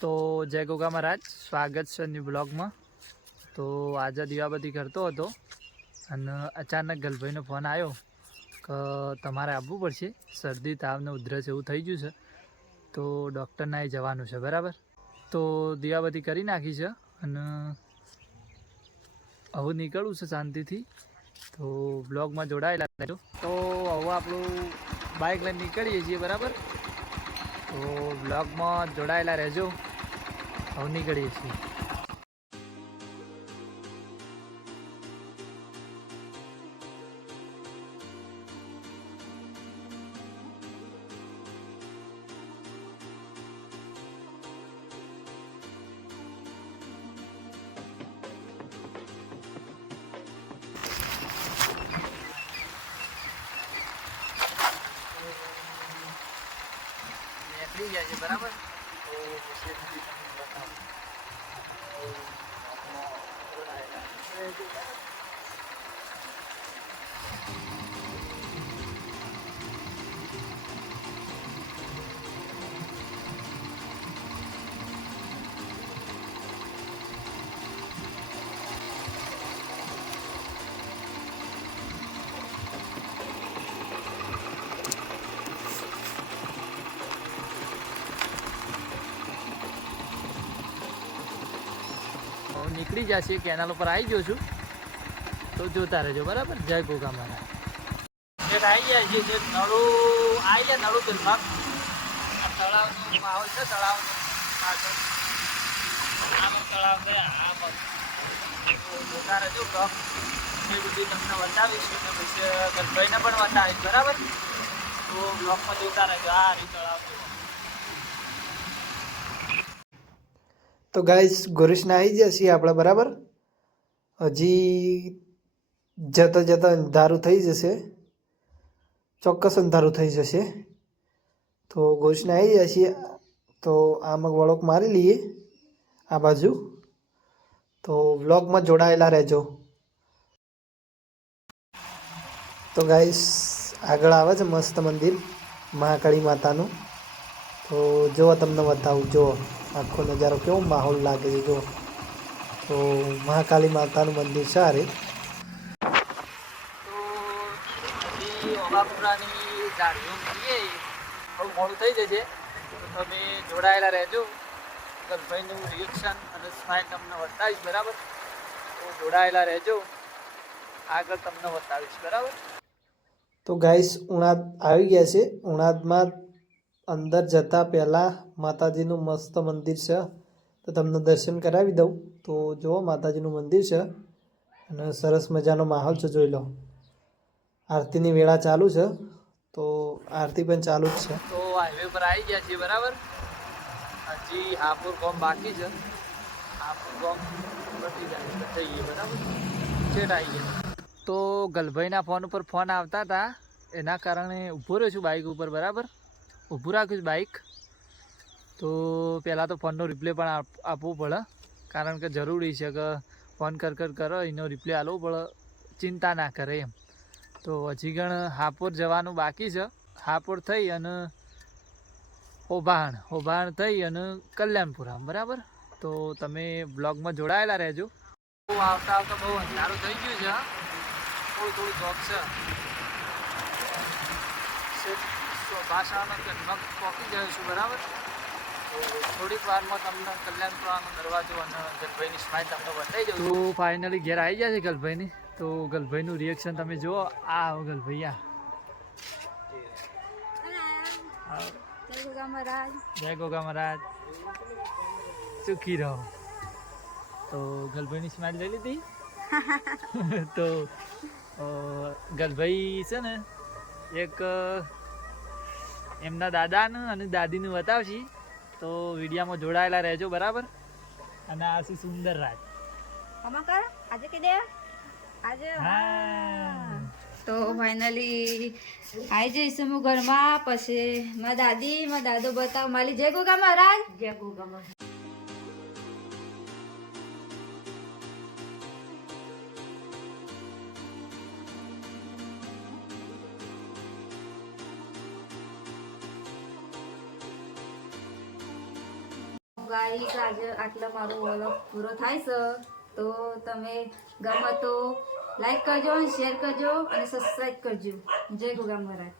તો જય ગોગા મહારાજ, સ્વાગત છે ન્યૂ બ્લોગમાં। તો આજે દીવાબત્તી કરતો હતો અને અચાનક ગલભાઈનો ફોન આવ્યો કે તમારે આવવું પડશે, શરદી તાવ ને ઉધરસ એવું થઈ ગયું છે, તો ડૉક્ટરના એ જવાનું છે, બરાબર। તો દીવાબત્તી કરી નાખી છે અને હવે નીકળવું છે શાંતિથી। તો બ્લોગમાં જોડાયેલા રહેજો। તો હવે આપણું બાઇક લઈને નીકળીએ છીએ, બરાબર। તો બ્લોગમાં જોડાયેલા રહેજો, હવે નીકળીએ છીએ। નીકળી ગયા છે, બરાબર। તો પછી તમને બતાવું। નીકળી જશે, કેનાલ ઉપર આવી ગયો છું, તો જોતા રહેજો, બરાબર। જય ગોગા મહારાજ। આવી ગયા છે, નળું આવી ગયા, નળું દરબાર તળાવનો માહોલ છે, તળાવનો આગળ તળાવ ગયા, જોતા રહેજો બ્લોગ, એ બધું તમને બતાવીશ અને પછી ગલભાઈને પણ બતાવીશ, બરાબર। તો બ્લોગમાં જોતા રહેજો। આ રી તળાવ તો ગાઈસ ગોરીશના આવી ગયા છીએ આપણે, બરાબર। હજી જતા જતા અંધારું થઈ જશે, ચોક્કસ અંધારું થઈ જશે। તો ગોરીશના આવી ગયા છીએ, તો આમાં વળોક મારી લઈએ આ બાજુ। તો વ્લોગમાં જોડાયેલા રહેજો। તો ગાઈસ આગળ આવે છે મસ્ત મંદિર મહાકાળી માતાનું, તો જો તમને બતાવું, જો આખો નજારો કેવો માહોલ લાગે છે, જો। તો મહાકાળી માતાનું મંદિર છે આ રે। તો હજી ઓગાપુરાની ઝાડીઓ મળીએ, બહુ મોડું થઈ જશે, તો તમે જોડાયેલા રહેજો। ગલભાઈનું રિએક્શન અને સ્માઇલ તમને બતાવીશ, બરાબર। તો જોડાયેલા રહેજો, આગળ તમને બતાવીશ, બરાબર। તો ગાઈસ ઉણાદ આવી ગયા છે, ઉણાદમાં અંદર જતા પહેલાં માતાજીનું મસ્ત મંદિર છે, તો તમને દર્શન કરાવી દઉં। તો જુઓ માતાજીનું મંદિર છે અને સરસ મજાનો માહોલ છે, જોઈ લો। આરતીની વેળા ચાલુ છે, તો આરતી પણ ચાલુ જ છે। તો હાઈવે પર આવી ગયા છીએ, બરાબર। હજી હાપુર ગામ બાકી છે, હાપુર ગામ બધી જાય જઈએ, બરાબર। છેટ આવી ગયા। તો ગલભાઈના ફોન ઉપર ફોન આવતા હતા, એના કારણે ઊભો રહ્યો છું બાઇક ઉપર, બરાબર। ઊભું રાખ્યું બાઇક, તો પહેલાં તો ફોનનો રિપ્લે પણ આપવું પડે, કારણ કે જરૂરી છે કે ફોન કરો એનો રિપ્લે આપવો પડે, ચિંતા ના કરે એમ। તો હજી ગણ હાપોર જવાનું બાકી છે, હાપોર થઈ અને હોભાણ થઈ અને કલ્યાણપુરા, બરાબર। તો તમે બ્લોગમાં જોડાયેલા રહેજો। તો આવતા આવતા બહુ અંધારું થઈ ગયું છે, થોડું જોબ છે, ભાષાનો જન્મ પહોંચી જાય છું, બરાબર। તો થોડીક વારમાં તમને કલ્યાણપુરાનો દરવાજો અને ગલભાઈની સ્માઇલ તમને બતાવી દઉં। તો ફાઇનલી ઘેર આવી ગયા છે ગલભાઈની, તો ગલભાઈનું રિએક્શન તમે જુઓ। આ ગલભાઈ જય ગોગા મહારાજ, સુખી રહો। તો ગલભાઈની સ્માઇલ લઈ લીધી। તો ગલભાઈ છે ને એક એમના દાદાનું અને દાદીનું બતાવશી, તો વિડીયામાં જોડાયેલા રહેજો, બરાબર। અને આ છે સુંદર રાજ, તો ફાઇનલી આવી જઈશું હું ઘરમાં, પછી મારા દાદી મારા દાદો બતાવ માલી। જય ગોગા મહારાજ, જય ગોગા મહારાજ। ગાઈસ આજે આટલો મારો વ્લોગ પૂરો થાય છે. તો તમે ગમે તો લાઈક કરજો, શેર કરજો અને સબસ્ક્રાઈબ કરજો. જય ગોગા મહારાજ.